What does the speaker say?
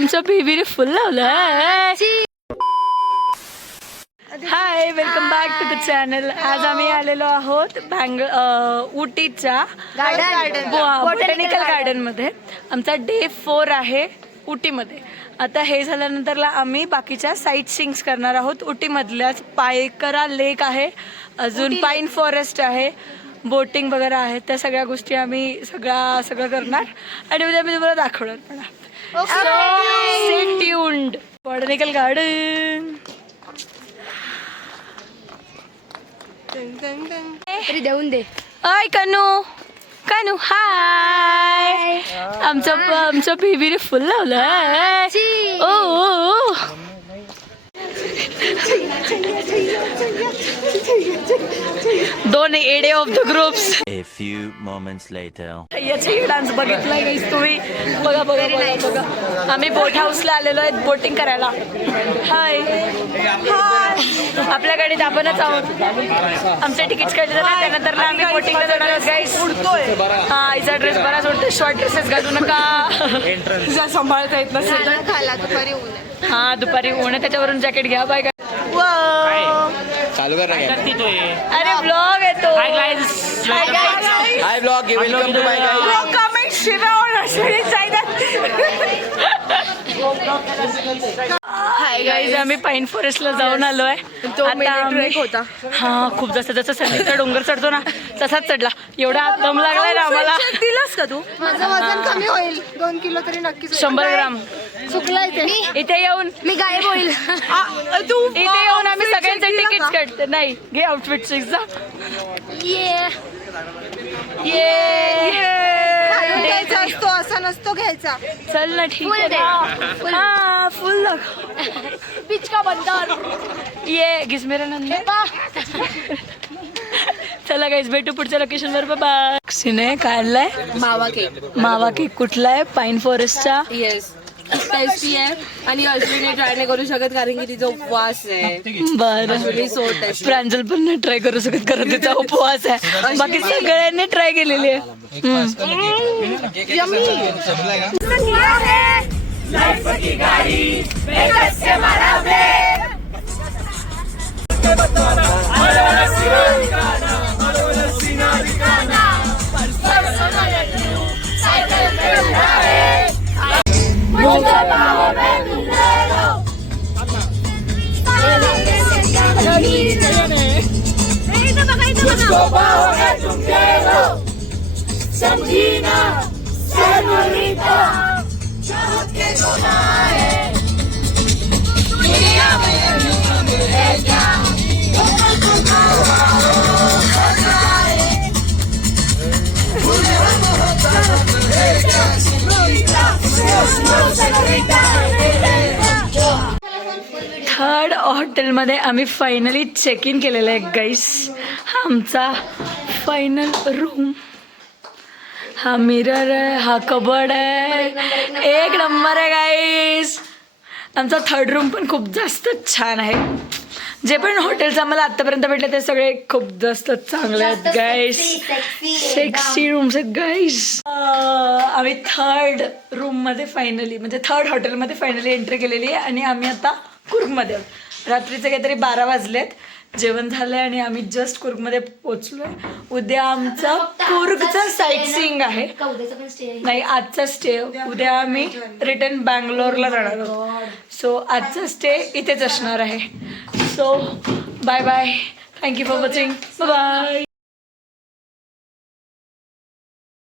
आमचं बेबीने फुल लावलं. Hi, welcome back to the channel. आज आम्ही आलेलो आहोत उटीच्या बोटॅनिकल गार्डन मध्ये. आमचा डे 4 आहे उटीमध्ये. आता हे झाल्यानंतरला आम्ही बाकीच्या साईट सीइंग्स करणार आहोत. उटीमधल्याच पायकरा लेक आहे, अजून पाईन फॉरेस्ट आहे, बोटिंग वगैरे आहे. त्या सगळ्या गोष्टी आम्ही सगळं करणार आणि उद्या मी तुम्हाला दाखवणार पण. Stay tuned. Botanical garden. देऊन दे. अय कानू हाय. आमचं बेबीने फुल लावलं. ओ दोन एडे of the groups. A few moments later. याचे डान्स बघितलाय गाईस तुम्ही? बघा. आम्ही बोट हाऊसला आलेलो आहे बोटिंग करायला. हाय. आपल्या गाडीत आपणच आहोत. आमचे तिकीट्स काढले जातात, त्यानंतर आम्ही बोटिंगला जाणार आहोत गाईस. हा, हिचा ड्रेस बराच उडतो. शॉर्ट ड्रेसेस घालू नका. सांभाळता येत नसेल. हा, दुपारी ऊन आहे, त्याच्यावरून जॅकेट घ्या. बाय. चालू कर. अरे ब्लॉग येतो. Hi blog, welcome to my guys. Comment शिरावून हाय गाईज, आम्ही पाईन फॉरेस्टला जाऊन आलोय. होता. हा, खूप जास्त जसं संदीपचा डोंगर चढतो ना तसाच चढला. एवढा दम लागलाय ना आम्हाला. दिलास का तू? माझं वजन कमी होईल 2 किलो तरी नक्की. 100 ग्राम. चुकलाय ते. इथे येऊन मी गायब होईल. इथे येऊन आम्ही सगळ्यांचे तिकीट काढते. नाही, घे आउटफिट जा. घ्यायचा असतो, असा नसतो घ्यायचा. चल ना, ठीक आहे. हा, फुल पिचका बंदर. ये घिस मेरा नंदा. चला गाईज, भेटू पुढच्या लोकेशनवर. बाबा सिने काढलाय मावा केक. कुठला आहे? पाईन फॉरेस्टचा. येस, टेस्टी आहे आणि अश्विनी ट्राय नाही करू शकत कारण की तिचा उपवास आहे. बरं, सो टेस्टी. प्रांजल पण नाही ट्राय करू शकत कारण तिचा उपवास आहे. बाकी सगळ्यांनी ट्राय केलेली आहे. थर्ड हॉटेलमध्ये आम्ही फायनली चेक इन केलेलं आहे गाईस. हा आमचा फायनल रूम. हा मिरर आहे, हा कबर्ड आहे. एक नंबर आहे गाईस. आमचा थर्ड रूम पण खूप जास्त छान आहे. जे पण हॉटेल्स आम्हाला आतापर्यंत भेटले ते सगळे खूप जास्त चांगले आहेत गाईस. सेक्सी रूम्स आहेत गाईस. आम्ही थर्ड रूममध्ये फायनली म्हणजे थर्ड हॉटेलमध्ये फायनली एंट्री केलेली आहे आणि आम्ही आता कुर्गमध्ये आहोत. रात्रीचे काहीतरी 12 वाजलेत. जेवण झालंय आणि आम्ही जस्ट कुर्गमध्ये पोहोचलोय. उद्या आमचा कुर्गचा साईट सीइंग आहे. नाही, आजचा स्टे. उद्या आम्ही रिटर्न बँगलोरला जाणार आहोत. सो आजचा स्टे इथेच असणार आहे. So bye bye. Thank you for watching. Bye.